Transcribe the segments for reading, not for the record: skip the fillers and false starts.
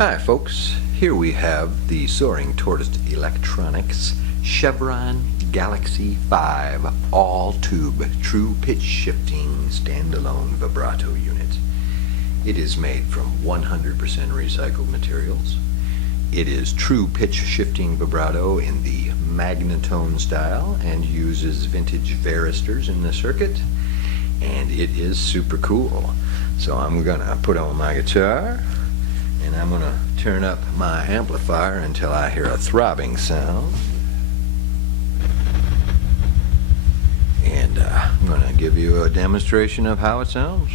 Hi folks, here we have the Soaring Tortoise Electronics Chevron Galaxy 5 all-tube true pitch shifting standalone vibrato unit. It is made from 100% recycled materials. It is true pitch shifting vibrato in the magnetone style and uses vintage varistors in the circuit, and it is super cool. So I'm gonna put on my guitar and I'm going to turn up my amplifier until I hear a throbbing sound. And I'm going to give you a demonstration of how it sounds.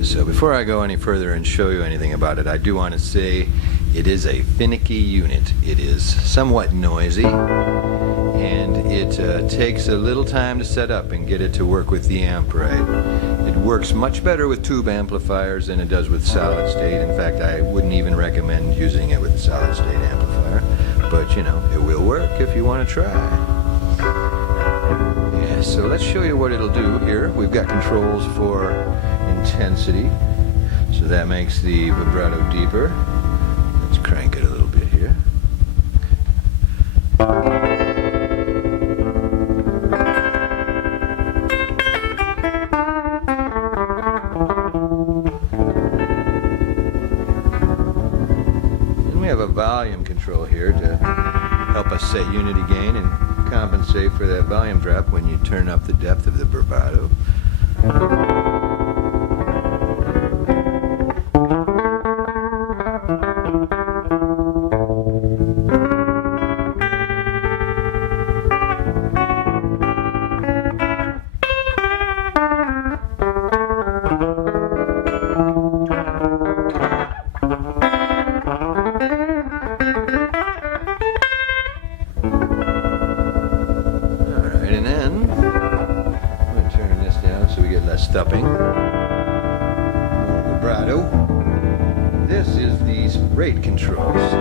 So before I go any further and show you anything about it, I do want to say it is a finicky unit. It is somewhat noisy, and it takes a little time to set up and get it to work with the amp right. It works much better with tube amplifiers than it does with solid state. In fact, I wouldn't even recommend using it with a solid state amplifier, but you know, it will work if you want to try. Yeah, so let's show you what it'll do here. We've got controls for intensity, so that makes the vibrato deeper. Let's crank it a little bit here. And we have a volume control here to help us set unity gain and compensate for that volume drop when you turn up the depth of the vibrato. And then I'm going to turn this down so we get less stuffing. More vibrato. This is these rate controls.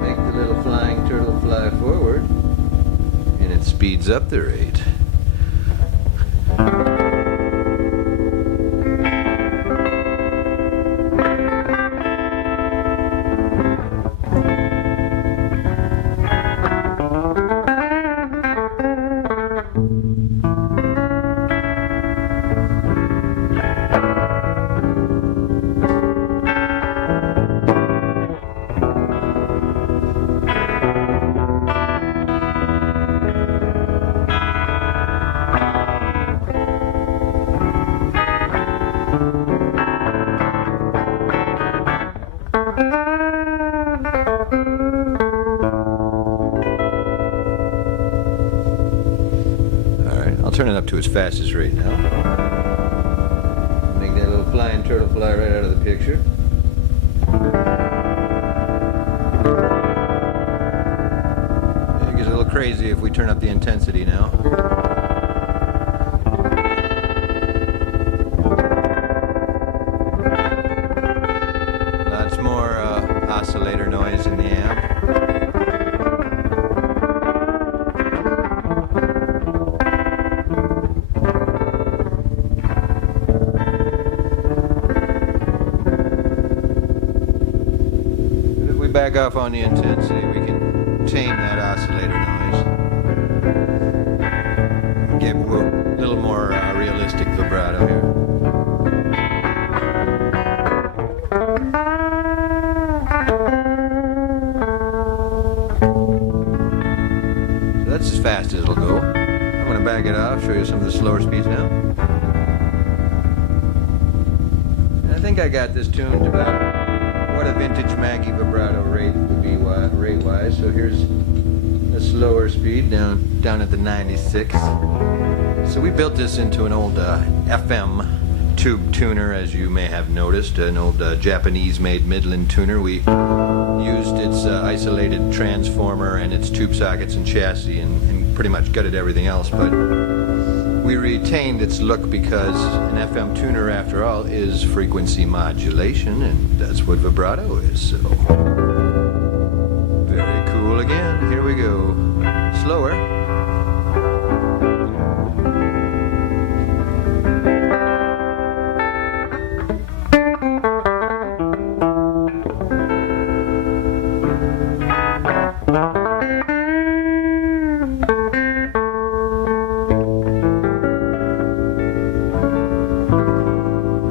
Make the little flying turtle fly forward, and it speeds up the rate. I'll turn it up to its fastest rate now. Make that little flying turtle fly right out of the picture. It gets a little crazy if we turn up the intensity now. Lots more oscillator noise in the amp. Back off on the intensity, we can tame that oscillator noise and get a little more realistic vibrato here. So that's as fast as it'll go. I'm going to back it off, show you some of the slower speeds now. And I think I got this tuned about what a vintage Mackie vibrato rate would be rate-wise. Okay, so here's a slower speed down at the 96. So we built this into an old FM tube tuner, as you may have noticed, an old Japanese-made Midland tuner. We used its isolated transformer and its tube sockets and chassis and pretty much gutted everything else, but we retained its look because an FM tuner, after all, is frequency modulation, and that's what vibrato is. So very cool. Again, here we go. Slower.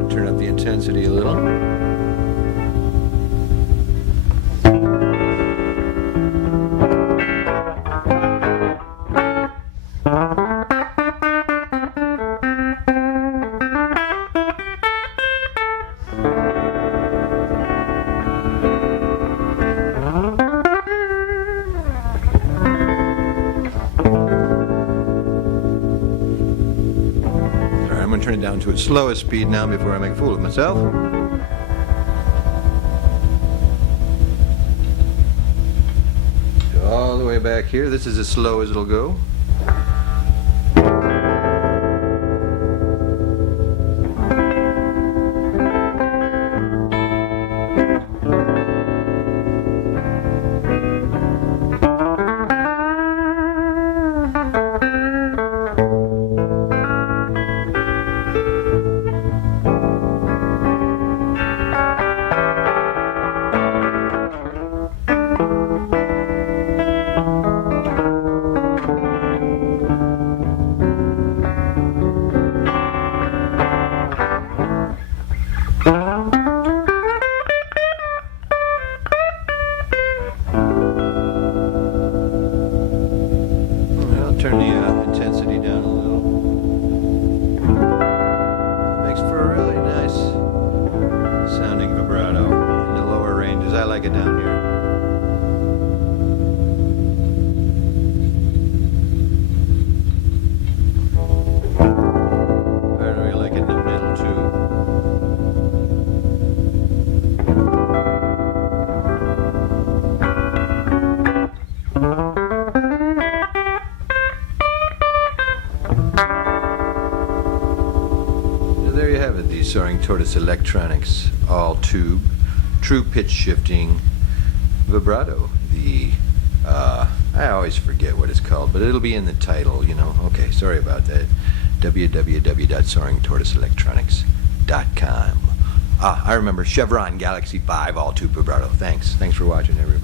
Turn up the intensity a little. I'm going to turn it down to its slowest speed now before I make a fool of myself. Go all the way back here. This is as slow as it'll go. Turn the intensity down a little. Makes for a really nice sounding vibrato in the lower ranges. I like it down here. I really like it in the middle too. There you have it, the Soaring Tortoise Electronics all tube true pitch shifting vibrato. The I always forget what it's called, but it'll be in the title, you know. Okay, sorry about that. www.SoaringTortoiseElectronics.com. I remember, Chevron Galaxy 5 all tube vibrato. Thanks for watching, everybody.